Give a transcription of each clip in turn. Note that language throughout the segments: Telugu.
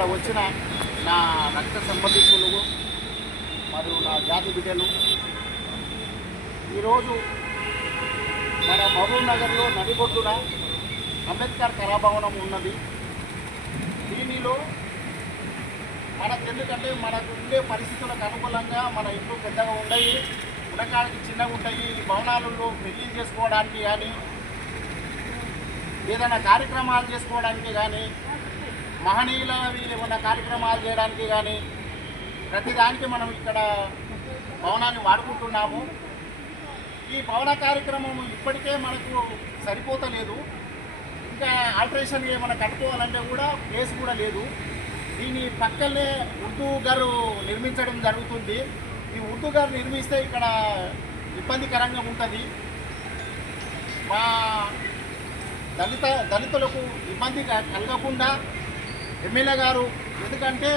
ఇక్కడ వచ్చిన నా రక్త సంబంధికులు మరియు నా జాతి బిడ్డలు, ఈరోజు మన మహబూబ్ నగర్లో నడిబొడ్డున అంబేద్కర్ కళాభవనం ఉన్నది. దీనిలో మనకెందుకంటే మనకు ఉండే పరిస్థితులకు అనుకూలంగా మన ఇంట్లో పెద్దగా ఉండయి, ఉండకానికి చిన్నగా ఉంటాయి. ఈ భవనాలలో పెళ్లి చేసుకోవడానికి కానీ, ఏదైనా కార్యక్రమాలు చేసుకోవడానికి కానీ, మహనీయులవి ఏమైనా కార్యక్రమాలు చేయడానికి కానీ, ప్రతిదానికి మనం ఇక్కడ భవనాన్ని వాడుకుంటున్నాము. ఈ భవన కార్యక్రమం ఇప్పటికే మనకు సరిపోతలేదు. ఇంకా ఆల్టరేషన్ ఏమైనా కట్టుకోవాలంటే కూడా ప్లేస్ కూడా లేదు. దీని పక్కనే ఉర్దూ గారు నిర్మించడం జరుగుతుంది. ఈ ఉర్దూ గారు నిర్మిస్తే ఇక్కడ ఇబ్బందికరంగా ఉంటుంది. మా దళితులకు ఇబ్బంది కలగకుండా ఎమ్మెల్యే గారు, ఎందుకంటే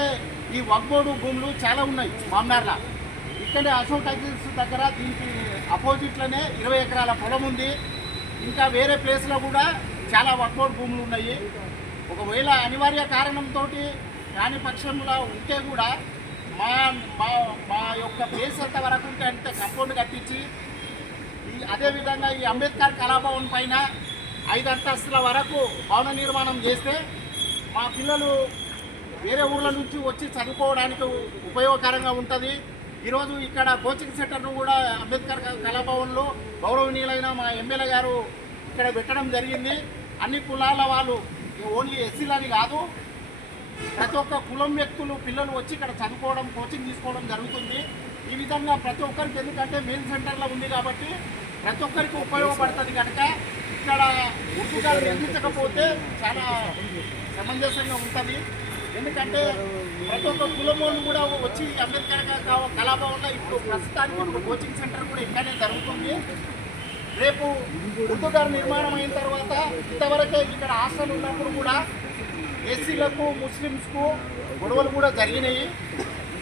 ఈ వక్బోర్డు భూములు చాలా ఉన్నాయి మామ్నార్లా. ఇక్కడే అశోక్ టైటిల్స్ దగ్గర దీనికి అపోజిట్లోనే 20 ఎకరాల పొలం ఉంది. ఇంకా వేరే ప్లేస్లో కూడా చాలా వక్బోర్డు భూములు ఉన్నాయి. ఒకవేళ అనివార్య కారణంతో కాని పక్షంలో ఉంటే కూడా మా మా మా యొక్క ప్లేస్ ఎంత వరకు ఉంటే అంతే కంపౌండ్ కట్టించి, అదేవిధంగా ఈ అంబేద్కర్ కళాభవన్ పైన 5 అంతస్తుల వరకు భవన నిర్మాణం చేస్తే మా పిల్లలు వేరే ఊర్ల నుంచి వచ్చి చదువుకోవడానికి ఉపయోగకరంగా ఉంటుంది. ఈరోజు ఇక్కడ కోచింగ్ సెంటర్ను కూడా అంబేద్కర్ కళాభవన్లో గౌరవనీయులైన మా ఎమ్మెల్యే గారు ఇక్కడ పెట్టడం జరిగింది. అన్ని కులాల వాళ్ళు, ఓన్లీ ఎస్సీలని కాదు, ప్రతి ఒక్క కులం వ్యక్తులు పిల్లలు వచ్చి ఇక్కడ చదువుకోవడం, కోచింగ్ తీసుకోవడం జరుగుతుంది. ఈ విధంగా ప్రతి ఒక్కరికి, ఎందుకంటే మెయిన్ సెంటర్లో ఉంది కాబట్టి ప్రతి ఒక్కరికి ఉపయోగపడుతుంది కనుక ఇక్కడ ఉర్దూగా నిర్మించకపోతే చాలా సమంజసంగా ఉంటుంది. ఎందుకంటే ప్రతి ఒక్క కులం వాళ్ళు కూడా వచ్చి అంబేద్కర్ కళాభవన్లో ఇప్పుడు ప్రస్తుతానికి ఒక కోచింగ్ సెంటర్ కూడా ఇక్కడే జరుగుతుంది. రేపు ఉర్దూ గారు నిర్మాణం అయిన తర్వాత ఇంతవరకే ఇక్కడ హాస్టల్ ఉన్నప్పుడు కూడా ఎస్సీలకు ముస్లిమ్స్కు గొడవలు కూడా జరిగినాయి.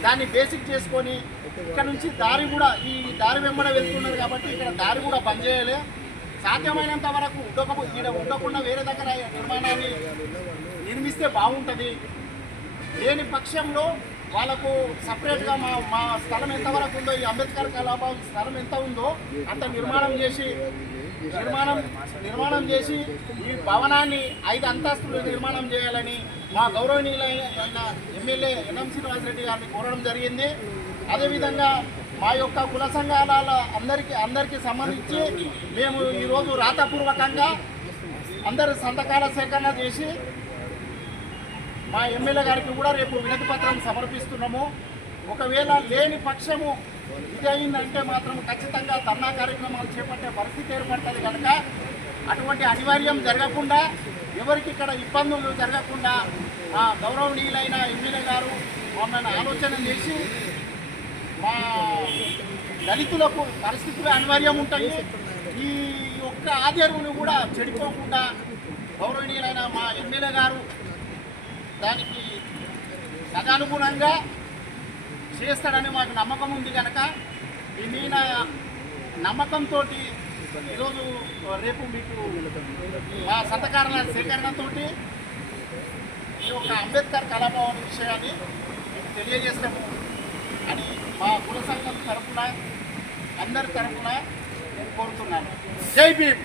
దాన్ని బేసిక్ చేసుకొని ఇక్కడ నుంచి దారి కూడా, ఈ దారి వెంబడ వెళ్తున్నది కాబట్టి ఇక్కడ దారి కూడా బంద్ చేయాలి. సాధ్యమైనంత వరకు ఉండకుండా వేరే దగ్గర నిర్మాణాన్ని నిర్మిస్తే బాగుంటుంది. లేని పక్షంలో వాళ్ళకు సపరేట్గా మా స్థలం ఎంతవరకు ఉందో, ఈ అంబేద్కర్ కళాభవన్ స్థలం ఎంత ఉందో అంత నిర్మాణం చేసి ఈ భవనాన్ని 5 అంతస్తులు నిర్మాణం చేయాలని మా గౌరవనీయులైన ఎమ్మెల్యే ఎన్ఎం శ్రీనివాసరెడ్డి గారిని కోరడం జరిగింది. అదేవిధంగా మా యొక్క కుల సంఘాల అందరికీ సంబంధించి మేము ఈరోజు రాతపూర్వకంగా అందరి సంతకాల సేకరణ చేసి మా ఎమ్మెల్యే గారికి కూడా రేపు వినతి పత్రం సమర్పిస్తున్నాము. ఒకవేళ లేని పక్షము ఇదైందంటే మాత్రం ఖచ్చితంగా ధర్నా కార్యక్రమాలు చేపట్టే పరిస్థితి ఏర్పడుతుంది కనుక అటువంటి అనివార్యం జరగకుండా, ఎవరికి ఇక్కడ ఇబ్బందులు జరగకుండా మా గౌరవనీయులైన ఎమ్మెల్యే గారు మమ్మల్ని ఆలోచన చేసి మా దళితులకు పరిస్థితులు అనివార్యం ఉంటాయి. ఈ యొక్క ఆధారుని కూడా చెడిపోకుండా గౌరవనీయులైన మా ఎమ్మెల్యే గారు దానికి తదనుగుణంగా చేస్తాడని మాకు నమ్మకం ఉంది కనుక ఈ మీద నమ్మకంతో ఈరోజు రేపు మీకు మా సంతకాల సేకరణతో ఈ యొక్క అంబేద్కర్ కళాభవన్ విషయాన్ని మీకు తెలియజేస్తాము అని మా కుల సంఘం తరఫున, అందరి తరఫున నేను కోరుతున్నాను. జై భీమ్.